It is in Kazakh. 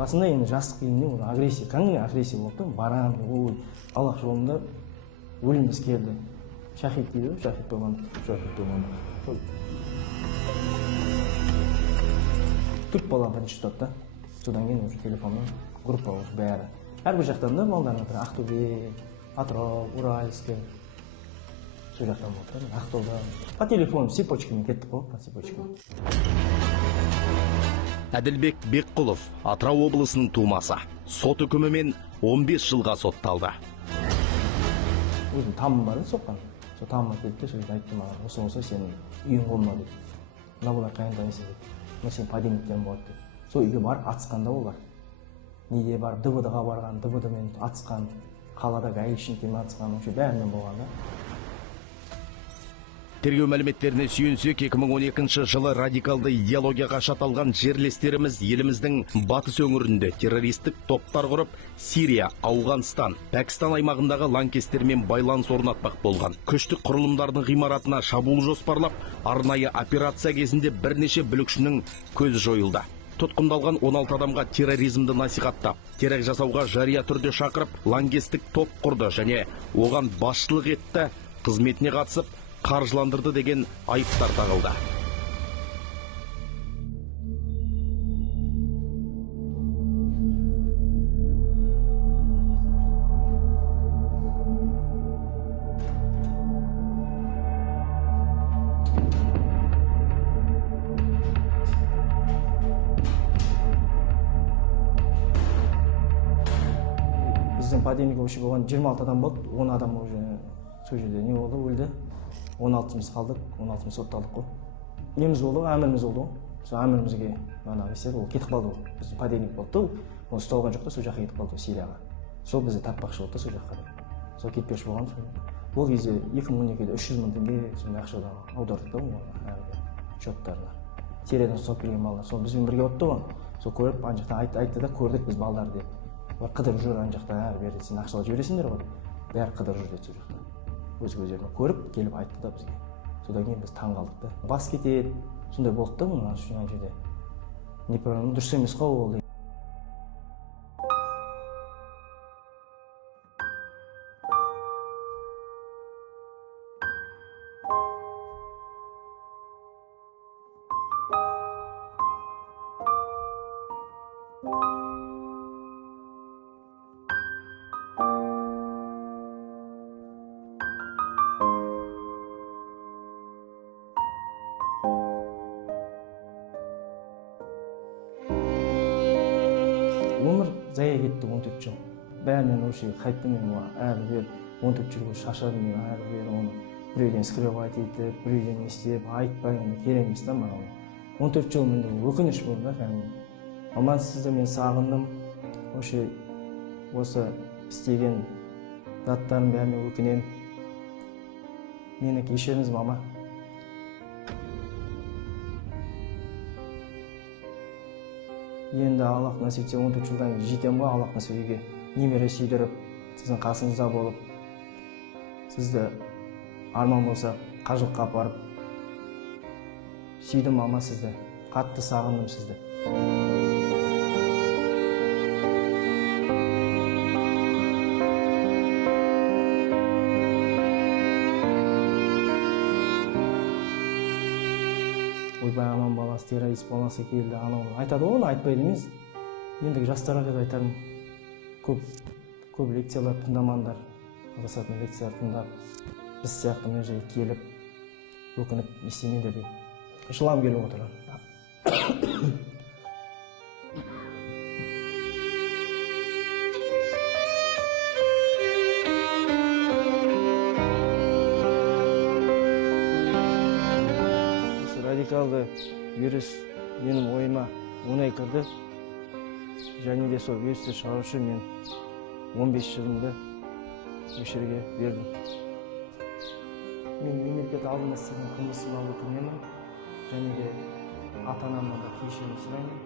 басында енді жастық кезінде агрессия, кәдімгі агрессия болды. Барам, ой, Аллах жолында өліміміз келді. Шахид дейді, шахид болғанда. Төрт бала бірінші ұстады да. Содан кейін уже телефонмен группа уже бәрі. Әрбір жақтан да балдарына бір Ақтөбе, Атырау, Уральск, сол жақтан болды. Ақтауда. По телефону цепочкамен кеттік қой, по цепочкамен. Әділбек Бекқұлов, Атырау облысының тумасы. Сот үкімімен 15 жылға сотталды. Өзім тамым бар еді соққан. Сол тамыма келді, сол айтты маған, осы болса сенің үйің болма деді. Мына бұлар қайындайсың деді. Мына сен подельниктен болады деді. Сол үйге барып атысқанда олар. Неге барып ДВД-ға барған, ДВД-мен атысқан, қалада гаишникпен атысқан, вообще бәрінен болған да. Тергеу мәліметтеріне сүйенсек, 2012 жылы радикалды идеологияға шаталған жерлестеріміз еліміздің батыс өңірінде террористік топтар құрып, Сирия, Ауғанстан, Пәкістан аймағындағы лаңкестермен байланыс орнатпақ болған. Күштік құрылымдардың ғимаратына шабуыл жоспарлап, арнайы операция кезінде бірнеше бүлікшінің көзі жойылды. Тұтқындалған 16 адамға терроризмді насихаттап, террор жасауға жария түрде шақырып, лаңкестік топ құрды және оған басшылық етті, қызметіне қатысып, қаржыландырды деген айыптар тағылды. Біздің подельник вообще болған 26 адам болды, 10 адам уже сол жерде не болды, өлді. 16-мыз қалдық, 16-мыз сотталдық қой. Неміз болды, әміріміз болды ғой. Сол әмірімізге ол кетіп қалды ғой. Біздің подельник болды, ол ұсталған жоқ та, сол жаққа кетіп қалды Сирияға. Сол бізді таппақшы болды да сол жаққа. Сол кетпекші болған. Ол кезде 2012-де 300 мың теңге сондай ақшадан аудардық та әрбір счеттарына. Сириядан ұсталып келген балалар. Сол бізбен бірге отты ғой. Сол көріп, ана жақтан айтты да, көрдік біз балаларды деп. Олар қыдырып жүр ана жақта, әрі сен ақшалап жібересіңдер ғой. Бәрі қыдырып жүр деді сол жақта. Өз-өздеріне көріп, келіп айтты да бізге. Содан кейін біз таң қалдық та. Бас кетеді, сондай болды да мына жерде. Неправильно, дұрыс емес қой ол. Өмір зая кетті 14 жыл. Бәрінен өше қайтты мен әрбір 14 жылғы шашадым мен әрбір оны біреуден скрывать етіп, біреуден істеп, айтпай, керек емес та маған. 14 жыл менде өкініш болды да, кәдімгі. Амансызды мен сағындым. Осы істеген заттардың бәріне өкінемін. Мені кешіріңіз, мама. Енді Аллах насіп етсе 14 жылдан жетем ғой, Аллах насіп үйге немере сүйдіріп, сіздің қасыңызда болып, сізді арман болса қажылыққа апарып, сүйдім мама сізді, қатты сағындым сізді. Ойбай анам баласы террорист баласы келді, анау айтады ғой, оны айтпайды емес. Ендігі жастарға айтарым, көп лекциялар тыңдамаңдар, адасатын лекциялар тыңдап, біз сияқты мына жерге келіп, өкініп істемеңдер деп. Жылам келіп отыр. Радикалды вирус менің ойыма оңай кірді. Және де сол вирусты шығару үшін мен 15 жылымды осы жерге бердім. Мен мемлекет алдында істеген қылмысымды алып өтінемін. Және де ата-анамнан да кешірім сұраймын.